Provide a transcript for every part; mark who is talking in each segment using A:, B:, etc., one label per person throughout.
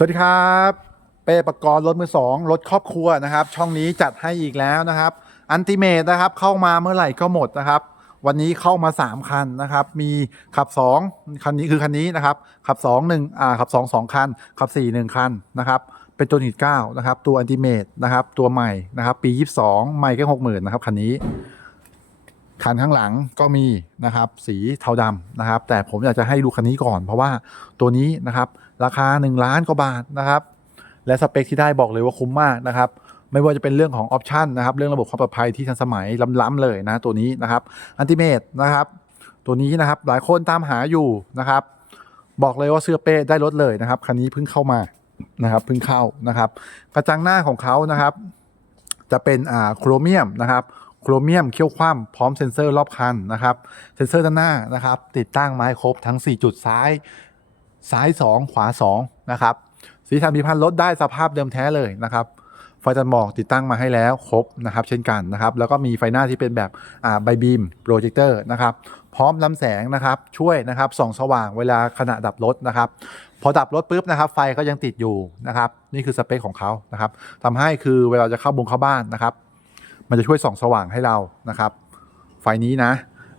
A: สวัสดีครับ เป้ประกรณ์รถมือสองรถครอบครัวนะครับ ช่องนี้จัดให้อีกแล้วนะครับ อันติเมตนะครับ เข้ามาเมื่อไหร่ก็หมดนะครับ วันนี้เข้ามา 3 คันนะครับ มีขับ 2 คันนี้คือคันนี้นะครับ ขับ 2 1อ่าขับ 2 2 คัน ขับ 4 1 คันนะครับเป็นตัวหิน9นะครับ ตัวอันติเมตนะครับ ตัวใหม่นะครับ ปี 22 ใหม่แค่60,000นะครับคันนี้ คันข้างหลังก็มีนะครับสีเทาดำนะครับ แต่ผมอยากจะให้ดูคันนี้ก่อน เพราะว่าตัวนี้นะครับราคา 1 ล้านกว่าบาทนะครับ และสเปคที่ได้บอกเลยว่าคุ้มมากนะครับไม่ว่าจะเป็นเรื่องของออปชันนะครับเรื่องระบบความปลอดภัยที่ทันสมัยล้ำๆเลยนะตัวนี้นะครับอันติเมตนะครับตัวนี้นะครับหลายคนตามหาอยู่นะครับ บอกเลยว่าเสื้อเป้ได้รถเลยนะครับคันนี้เพิ่งเข้ามานะครับเพิ่งเข้านะครับ กระจังหน้าของเขานะครับ จะเป็นอ่าโครเมียมนะครับ โครเมียมเขี้ยวคว่ำพร้อมเซ็นเซอร์รอบคันนะครับ เซ็นเซอร์ด้านหน้านะครับ ติดตั้งไม้ครบทั้ง 4 จุดซ้ายซ้าย 2 ขวา 2 นะครับ สีสันพิพันธ์ลดได้สภาพเดิมแท้เลยนะครับไฟตัดหมอกติดตั้งมาให้แล้วครบนะครับ เช่นกันนะครับ แล้วก็มีไฟหน้าที่เป็นแบบอ่าไบบีมโปรเจคเตอร์นะครับ พร้อมลำแสงนะครับ ช่วยนะครับส่องสว่างเวลาขณะดับรถนะครับ พอดับรถปุ๊บนะครับ ไฟก็ยังติดอยู่นะครับ นี่คือสเปคของเขานะครับทำให้คือเวลาจะเข้าบุงเข้าบ้านนะครับ มันจะช่วยส่องสว่างให้เรานะครับ ไฟนี้นะ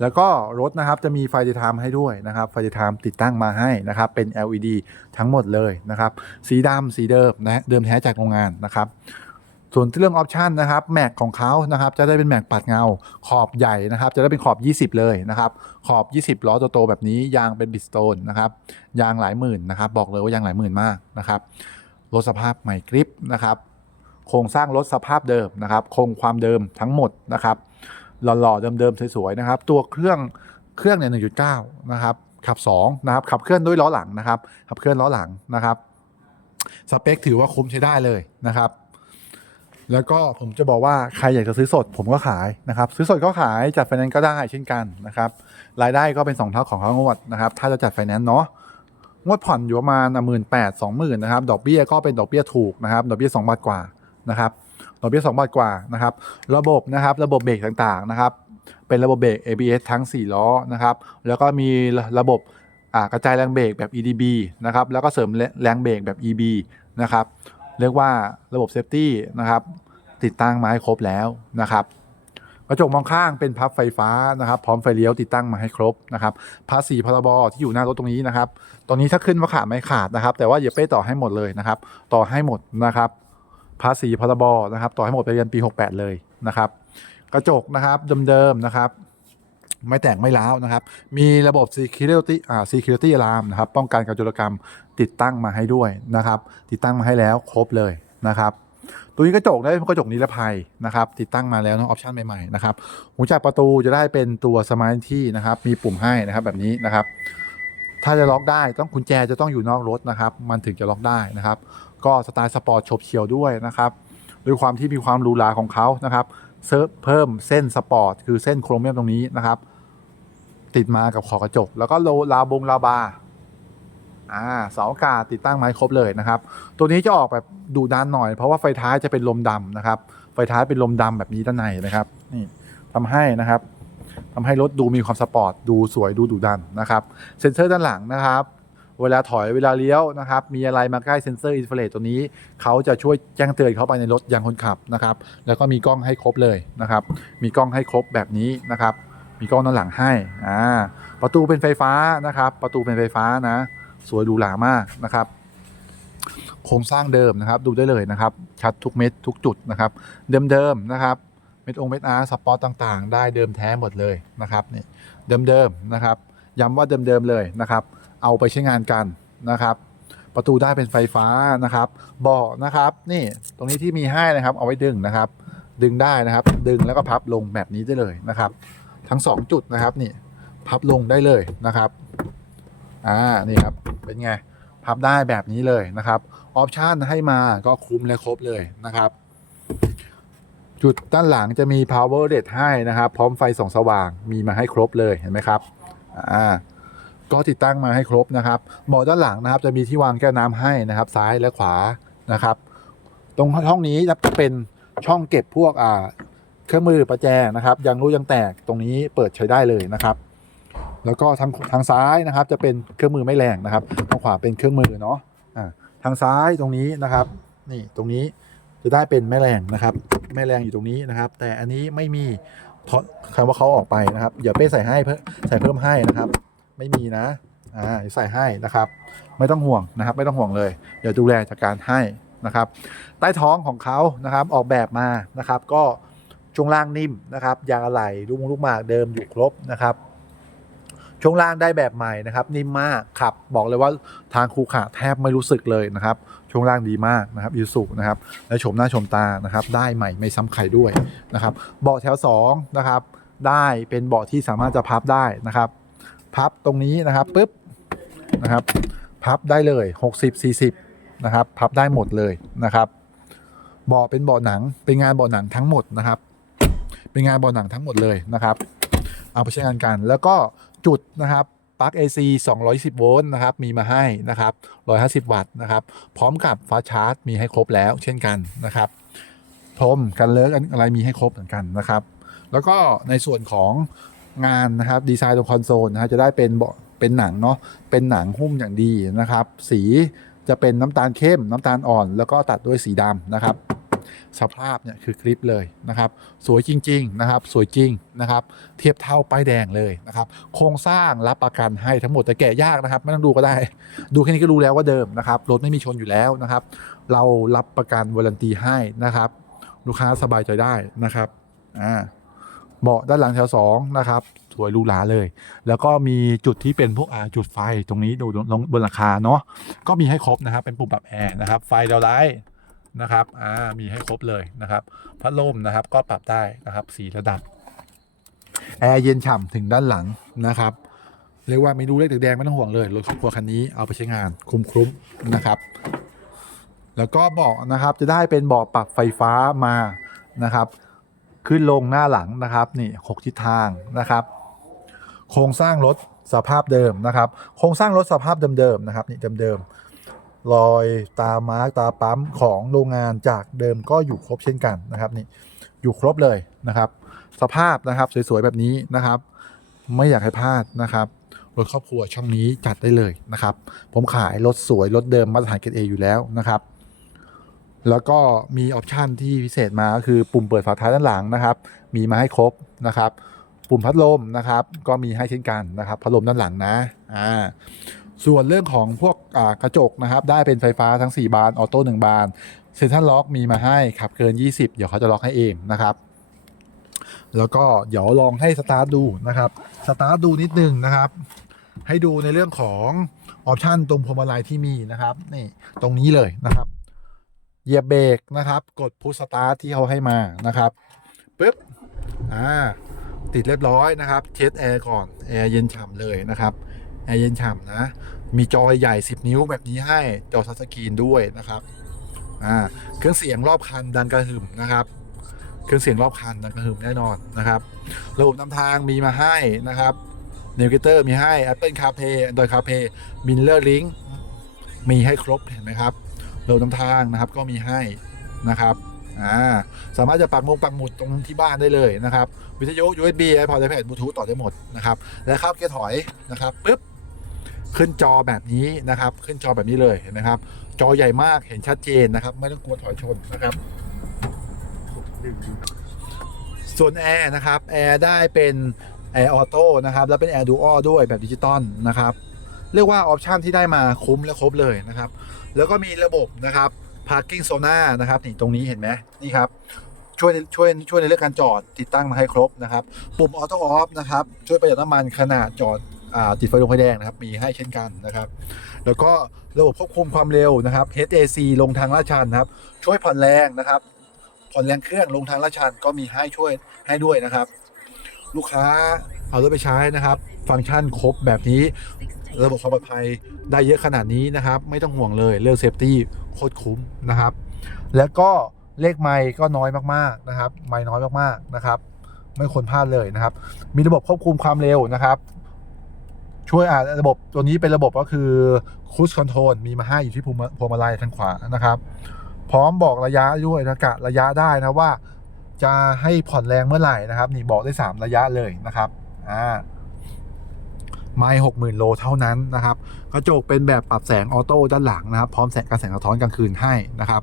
A: แล้วก็รถนะครับจะมีไฟเดย์ไทม์ให้ด้วยนะครับไฟเดย์ไทม์ติดตั้งมาให้นะครับ เป็น LED ทั้งหมดเลยนะครับ สีดำสีเดิมนะเดิมแท้จากโรงงานนะครับส่วนเรื่องออปชันนะครับแม็กของเขานะครับจะได้เป็นแม็กปัดเงาขอบใหญ่นะครับ จะได้เป็นขอบ 20 เลยนะครับ ขอบ 20 ล้อโตๆแบบนี้ยางเป็นบิสโตนนะครับยางหลายหมื่นนะครับ บอกเลยว่ายางหลายหมื่นมากนะครับรถสภาพใหม่กริปนะครับ โครงสร้างรถสภาพเดิมนะครับ คงความเดิมทั้งหมดนะครับหล่อๆเดิมๆสวยๆนะครับ ตัวเครื่องเครื่องเนี่ย1.9นะครับขับ2นะครับขับเคลื่อนด้วยล้อหลังนะครับขับเคลื่อนล้อหลังนะครับสเปคถือว่าคุ้มใช้ได้เลยนะครับ แล้วก็ผมจะบอกว่าใครอยากจะซื้อสดผมก็ขายนะครับ ซื้อสดก็ขายจัดไฟแนนซ์ก็ได้เช่นกันนะครับ รายได้ก็เป็น 2 เท่าของค่างวดนะครับ ถ้าจะจัดไฟแนนซ์เนาะงวดผ่อนอยู่ประมาณหมื่นแปดสองหมื่นนะครับ ดอกเบี้ยก็เป็นดอกเบี้ยถูกนะครับ ดอกเบี้ยสองบาทกว่า นะครับดอกเบี้ยสองบาทกว่านะครับ ระบบนะครับ ระบบเบรกต่างๆนะครับ เป็นระบบเบรก ABS ทั้ง 4 ล้อนะครับ แล้วก็มีระบบกระจายแรงเบรกแบบ EDB นะครับ แล้วก็เสริมแรงเบรกแบบ EB นะครับ เรียกว่าระบบเซฟตี้นะครับ ติดตั้งมาให้ครบแล้วนะครับ กระจกมองข้างเป็นพับไฟฟ้านะครับ พร้อมไฟเลี้ยวติดตั้งมาให้ครบนะครับ ภาษีพรบที่อยู่หน้ารถตรงนี้นะครับ ตรงนี้ถ้าขึ้นว่าขาดไม่ขาดนะครับ แต่ว่าอย่าเป้ต่อให้หมดเลยนะครับ ต่อให้หมดนะครับ ภาษีพรบนะครับ ต่อให้หมดไปเรียนปี 68 เลยนะครับ กระจกนะครับเดิมๆนะครับ ไม่แตกไม่ร้าวนะครับ มีระบบ security อ่า security alarm นะครับ ป้องกันการโจรกรรมติดตั้งมาให้ด้วยนะครับ ติดตั้งมาให้แล้วครบเลยนะครับตัวนี้กระจกได้เป็นกระจกนิรภัยนะครับ ติดตั้งมาแล้วนะออปชันใหม่ๆนะครับหูจับประตูจะได้เป็นตัวสมาร์ทที่นะครับ มีปุ่มให้นะครับแบบนี้นะครับ ถ้าจะล็อกได้ต้องกุญแจจะต้องอยู่นอกรถนะครับ มันถึงจะล็อกได้นะครับ ก็สไตล์สปอร์ตฉบเฉี่ยวด้วยนะครับด้วยความที่มีความหรูหราของเขานะครับเซิร์ฟเพิ่มเส้นสปอร์ตคือเส้นโครเมียมตรงนี้นะครับ ติดมากับขอบกระจก แล้วก็โลลาบงลาบาอ่าเสาอากาศติดตั้งไม้ครบเลยนะครับ ตัวนี้จะออกแบบดูดานหน่อย เพราะว่าไฟท้ายจะเป็นลมดำนะครับ ไฟท้ายเป็นลมดำแบบนี้ด้านในนะครับนี่ทำให้นะครับทำให้รถดูมีความสปอร์ตดูสวยดูดุดันนะครับ เซ็นเซอร์ด้านหลังนะครับ เวลาถอยเวลาเลี้ยวนะครับ มีอะไรมาใกล้เซ็นเซอร์อินฟราเรดตัวนี้ เขาจะช่วยแจ้งเตือนเข้าไปในรถยางคนขับนะครับ แล้วก็มีกล้องให้ครบเลยนะครับ มีกล้องให้ครบแบบนี้นะครับ มีกล้องด้านหลังให้อ่าประตูเป็นไฟฟ้านะครับ ประตูเป็นไฟฟ้านะ สวยหรูหรามากนะครับโครงสร้างเดิมนะครับ ดูได้เลยนะครับ ชัดทุกเม็ดทุกจุดนะครับ เดิมๆนะครับเม็ดองเม็ดอาร์สปอร์ตต่างๆ ได้เดิมแท้หมดเลยนะครับนี่เดิมๆนะครับ ย้ำว่าเดิมๆเลยนะครับ เอาไปใช้งานกันนะครับ ประตูได้เป็นไฟฟ้านะครับเบาะนะครับ นี่ตรงนี้ที่มีให้นะครับ เอาไว้ดึงนะครับ ดึงได้นะครับ ดึงแล้วก็พับลงแบบนี้ได้เลยนะครับ ทั้งสองจุดนะครับนี่พับลงได้เลยนะครับอ่านี่ครับเป็นไงพับได้แบบนี้เลยนะครับออปชันให้มาก็คุ้มและครบเลยนะครับ จุดด้านหลังจะมี power LED ให้นะครับ พร้อมไฟส่องสว่างมีมาให้ครบเลยเห็นไหมครับอ่า ก็ติดตั้งมาให้ครบนะครับเบาะด้านหลังนะครับ จะมีที่วางแก้วน้ำให้นะครับ ซ้ายและขวานะครับ ตรงห้องนี้จะเป็นช่องเก็บพวกอ่าเครื่องมือประแจนะครับยางรู้ยางแตกตรงนี้เปิดใช้ได้เลยนะครับ แล้วก็ทางทางซ้ายนะครับ จะเป็นเครื่องมือไม่แรงนะครับทางขวาเป็นเครื่องมือเนาะอ่าทางซ้ายตรงนี้นะครับ นี่ตรงนี้จะได้เป็นแม่แรงนะครับ แม่แรงอยู่ตรงนี้นะครับ แต่อันนี้ไม่มีคำว่าเขาออกไปนะครับเดี๋ยวเป้ใส่ให้เพิ่มใส่เพิ่มให้นะครับ ไม่มีนะอ่าใส่ให้นะครับ ไม่ต้องห่วงนะครับ ไม่ต้องห่วงเลย เดี๋ยวดูแลจัดการให้นะครับ ใต้ท้องของเขานะครับออกแบบมานะครับ ก็ช่วงล่างนิ่มนะครับยางอะไหล่ลูกมลูกหมากเดิมอยู่ครบนะครับช่วงล่างได้แบบใหม่นะครับ นิ่มมากขับบอกเลยว่าทางคูขาแทบไม่รู้สึกเลยนะครับ ช่วงล่างดีมากนะครับยูสุนะครับและชมหน้าชมตานะครับ ได้ใหม่ไม่ซ้ำใครด้วยนะครับเบาะแถว2นะครับ ได้เป็นเบาะที่สามารถจะพับได้นะครับ พับตรงนี้นะครับปุ๊บนะครับ พับได้เลย 60 40นะครับพับได้หมดเลยนะครับเบาะเป็นเบาะหนัง เป็นงานเบาะหนังทั้งหมดนะครับ เป็นงานเบาะหนังทั้งหมดเลยนะครับ เอาไปใช้งานกัน แล้วก็จุดนะครับปลั๊ก AC 210 โวลต์นะครับ มีมาให้นะครับ 150 วัตต์นะครับ พร้อมกับฟ้าชาร์จมีให้ครบแล้ว เช่นกันนะครับพรมกันเลิกอะไรมีให้ครบเหมือนกันนะครับ แล้วก็ในส่วนของ งานนะครับดีไซน์ตรงคอนโซลนะฮะจะได้เป็นเป็นหนังเนาะเป็นหนังหุ้มอย่างดีนะครับ สีจะเป็นน้ำตาลเข้มน้ำตาลอ่อน แล้วก็ตัดด้วยสีดำนะครับสภาพเนี่ยคือคลิปเลยนะครับ สวยจริง ๆ นะครับ สวยจริงนะครับ เทียบเท่าป้ายแดงเลยนะครับ โครงสร้างรับประกันให้ทั้งหมดแต่แกะยากนะครับ ไม่ต้องดูก็ได้ ดูแค่นี้ก็รู้แล้วว่าเดิมนะครับรถไม่มีชนอยู่แล้วนะครับ เรารับประกันวารันตีให้นะครับ ลูกค้าสบายใจได้นะครับอ่า เบาะด้านหลังแถวสองนะครับ สวยหรูหราเลย แล้วก็มีจุดที่เป็นพวกอาจุดไฟตรงนี้ดูลงบนหลังคาเนาะก็มีให้ครบนะครับ เป็นปุ่มปรับแอร์นะครับ ไฟดาวไลท์นะครับอ่ามีให้ครบเลยนะครับพัดลมนะครับก็ปรับได้นะครับสีระดับแอร์เย็นฉ่ำถึงด้านหลังนะครับเรียกว่าไม่ดูเลขแดงไม่ต้องห่วงเลยรถครอบครัวคันนี้เอาไปใช้งานคุ้มครุ้มนะครับ แล้วก็เบาะนะครับจะได้เป็นเบาะปรับไฟฟ้ามานะครับ ขึ้นลงหน้าหลังนะครับนี่หกทิศทางนะครับ โครงสร้างรถสภาพเดิมนะครับ โครงสร้างรถสภาพเดิมๆนะครับนี่เดิมๆรอยตามาร์กตาปั๊มของโรงงานจากเดิมก็อยู่ครบเช่นกันนะครับนี่อยู่ครบเลยนะครับ สภาพนะครับสวยๆแบบนี้นะครับ ไม่อยากให้พลาดนะครับรถครอบครัวช่องนี้จัดได้เลยนะครับ ผมขายรถสวยรถเดิมมาตรฐานเกรดเออยู่แล้วนะครับ แล้วก็มีออปชันที่พิเศษมาก็คือปุ่มเปิดฝาท้ายด้านหลังนะครับ มีมาให้ครบนะครับ ปุ่มพัดลมนะครับ ก็มีให้เช่นกันนะครับพัดลมด้านหลังนะอ่าส่วนเรื่องของพวกอ่ากระจกนะครับ ได้เป็นไฟฟ้าทั้ง 4 บานออโต้1บานเซ็นทรัลล็อกมีมาให้ขับเกิน 20 เดี๋ยวเขาจะล็อกให้เองนะครับ แล้วก็เดี๋ยวลองให้สตาร์ทดูนะครับสตาร์ทดูนิดนึงนะครับ ให้ดูในเรื่องของออปชันตรงพวงมาลัยที่มีนะครับนี่ตรงนี้เลยนะครับ เหยียบเบรกนะครับ กดพุชสตาร์ทที่เขาให้มานะครับปึ๊บอ่าติดเรียบร้อยนะครับ เช็ดแอร์ก่อนแอร์เย็นฉ่ำเลยนะครับแอร์เย็นฉ่ำนะ มีจอใหญ่ 10 นิ้วแบบนี้ให้จอทัชสกรีนด้วยนะครับอ่าเครื่องเสียงรอบคันดังกระหึ่มนะครับ เครื่องเสียงรอบคันดังกระหึ่มแน่นอนนะครับ ระบบนำทางมีมาให้นะครับ n น v เกเตอร์มีให้ Apple CarPlay Android CarPlay Miller Link มีให้ครบเห็นไหมครับ ระบบนำทางนะครับก็มีให้นะครับอ่าสามารถจะปักมงปักหมุดตรงที่บ้านได้เลยนะครับ วิทยุ USB iPod iPad Bluetooth ต่อได้หมดนะครับและครับเกียร์ถอยนะครับปุ๊บขึ้นจอแบบนี้นะครับ ขึ้นจอแบบนี้เลยเห็นไหมครับ จอใหญ่มากเห็นชัดเจนนะครับ ไม่ต้องกลัวถอยชนนะครับ ส่วนแอร์นะครับแอร์ได้เป็นแอร์ออโต้นะครับ แล้วเป็นแอร์ดูอัลด้วยแบบดิจิตอลนะครับ เรียกว่าออปชันที่ได้มาคุ้มและครบเลยนะครับ แล้วก็มีระบบนะครับ parking zona นะครับนี่ตรงนี้เห็นไหมนี่ครับช่วยช่วยช่วยในเรื่องการจอดติดตั้งมาให้ครบนะครับ ปุ่มออโต้ออฟนะครับ ช่วยประหยัดน้ำมันขนาดจอดอ่าติดไฟลงไฟแดงนะครับ มีให้เช่นกันนะครับ แล้วก็ระบบควบคุมความเร็วนะครับ HAC ลงทางลาดชันนะครับ ช่วยผ่อนแรงนะครับ ผ่อนแรงเครื่องลงทางลาดชันก็มีให้ช่วยให้ด้วยนะครับ ลูกค้าเอารถไปใช้นะครับ ฟังก์ชันครบแบบนี้ ระบบความปลอดภัยได้เยอะขนาดนี้นะครับ ไม่ต้องห่วงเลยเรื่องเซฟตี้โคตรคุ้มนะครับ แล้วก็เลขไมค์ก็น้อยมากๆนะครับ ไมค์น้อยมากๆนะครับ ไม่ควรพลาดเลยนะครับ มีระบบควบคุมความเร็วนะครับ ช่วยอ่าระบบตัวนี้เป็นระบบก็คือ cruise control มีมาให้อยู่ที่พวงมาพวงมาลัยทางขวานะครับ พร้อมบอกระยะด้วยนะกะระยะได้นะว่า จะให้ผ่อนแรงเมื่อไหร่นะครับ นี่บอกได้ 3 ระยะเลยนะครับอ่า ไม่หกหมื่นโลเท่านั้นนะครับกระจกเป็นแบบปรับแสงออโต้ด้านหลังนะครับ พร้อมแสงการแสงสะท้อนกลางคืนให้นะครับ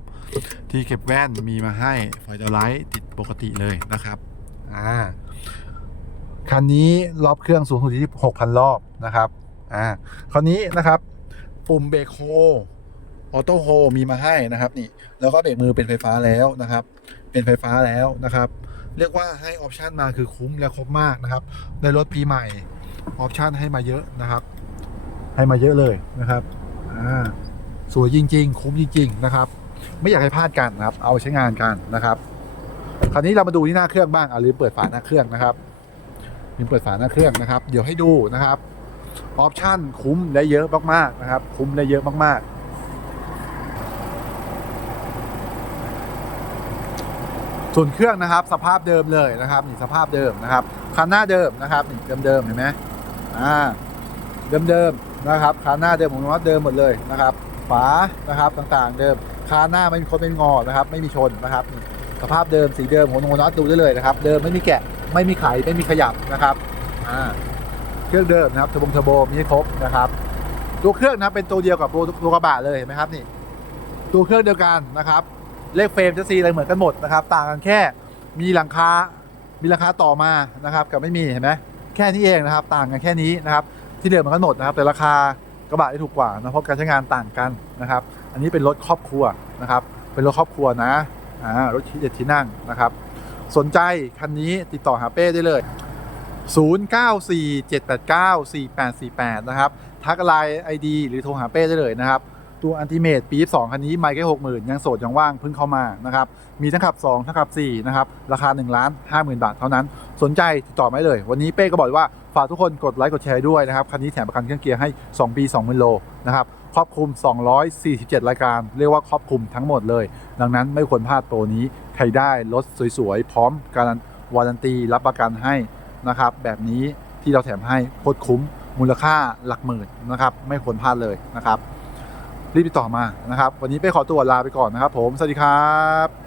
A: ที่เก็บแว่นมีมาให้ไฟเดอร์ไลท์ติดปกติเลยนะครับอ่าคันนี้รอบเครื่องสูงสุดที่6,000 รอบนะครับอ่าคราวนี้นะครับ ปุ่มเบรกโฮออโต้โฮมีมาให้นะครับนี่แล้วก็เบรกมือเป็นไฟฟ้าแล้วนะครับ เป็นไฟฟ้าแล้วนะครับ เรียกว่าให้ออปชันมาคือคุ้มและครบมากนะครับในรถปีใหม่ ออปชันให้มาเยอะนะครับ ให้มาเยอะเลยนะครับอ่าสวยจริง ๆ คุ้มจริง ๆ นะครับ ไม่อยากให้พลาดกันนะครับ เอาใช้งานกันนะครับ คราวนี้เรามาดูที่หน้าเครื่องบ้างอะลืมเปิดฝาหน้าเครื่องนะครับลืมเปิดฝาหน้าเครื่องนะครับ เดี๋ยวให้ดูนะครับออปชันคุ้มได้เยอะมากๆนะครับ คุ้มได้เยอะมากๆ ส่วนเครื่องนะครับ สภาพเดิมเลยนะครับนี่สภาพเดิมนะครับคันหน้าเดิมนะครับนี่เดิมๆเห็นไหม อ่าเดิมๆนะครับคันหน้าเดิมของรถเดิมหมดเลยนะครับฝานะครับต่างๆ เดิมคานหน้าไม่มีคนเป็นงอนะครับ ไม่มีชนนะครับสภาพเดิมสีเดิมของโนน็อตดูได้เลยนะครับ เดิมไม่มีแกะไม่มีไขไม่มีขยับนะครับอ่าเครื่องเดิมนะครับเทอร์โบเทอร์โบมีครบนะครับ ตัวเครื่องนะเป็นตัวเดียวกับตัวตัวกระบะเลยเห็นไหมครับนี่ตัวเครื่องเดียวกันนะครับ เลขเฟรมจะซีอะไรเหมือนกันหมดนะครับ ต่างกันแค่มีหลังคา มีหลังคาต่อมานะครับ กับไม่มีเห็นไหม แค่นี้เองนะครับ ต่างกันแค่นี้นะครับที่เหลือมันก็หมดนะครับ แต่ราคากระบะที่ถูกกว่านะเพราะการใช้งานต่างกันนะครับ อันนี้เป็นรถครอบครัวนะครับ เป็นรถครอบครัวนะอ่ารถที่เจ็ดที่นั่งนะครับ สนใจคันนี้ติดต่อหาเป้ได้เลย 0947894848 นะครับ ทักไลน์ไอดีหรือโทรหาเป้ได้เลยนะครับ ตัวอันติเมตปี๊บ2คันนี้ไม่แค่60,000ยังโสดยังว่างเพิ่งเข้ามานะครับ มีทั้งขับ 2 ทั้งขับ 4 นะครับ ราคา 1 ล้าน 50,000 บาทเท่านั้น สนใจติดต่อไม่เลย วันนี้เป้ก็บอกว่า ฝากทุกคนกดไลค์กดแชร์ด้วยนะครับ คันนี้แถมประกันเครื่องเกียร์ให้ 2 ปี 20,000 โลนะครับ ครอบคลุม 247 รายการ เรียกว่าครอบคลุมทั้งหมดเลย ดังนั้นไม่ควรพลาดโปรนี้ ใครได้รถสวยๆ พร้อมการวารันตีรับประกันให้นะครับ แบบนี้ที่เราแถมให้โคตรคุ้ม มูลค่าหลักหมื่นนะครับ ไม่ควรพลาดเลยนะครับ รีบติดต่อมานะครับ วันนี้ไปขอตัวลาไปก่อนนะครับผม สวัสดีครับ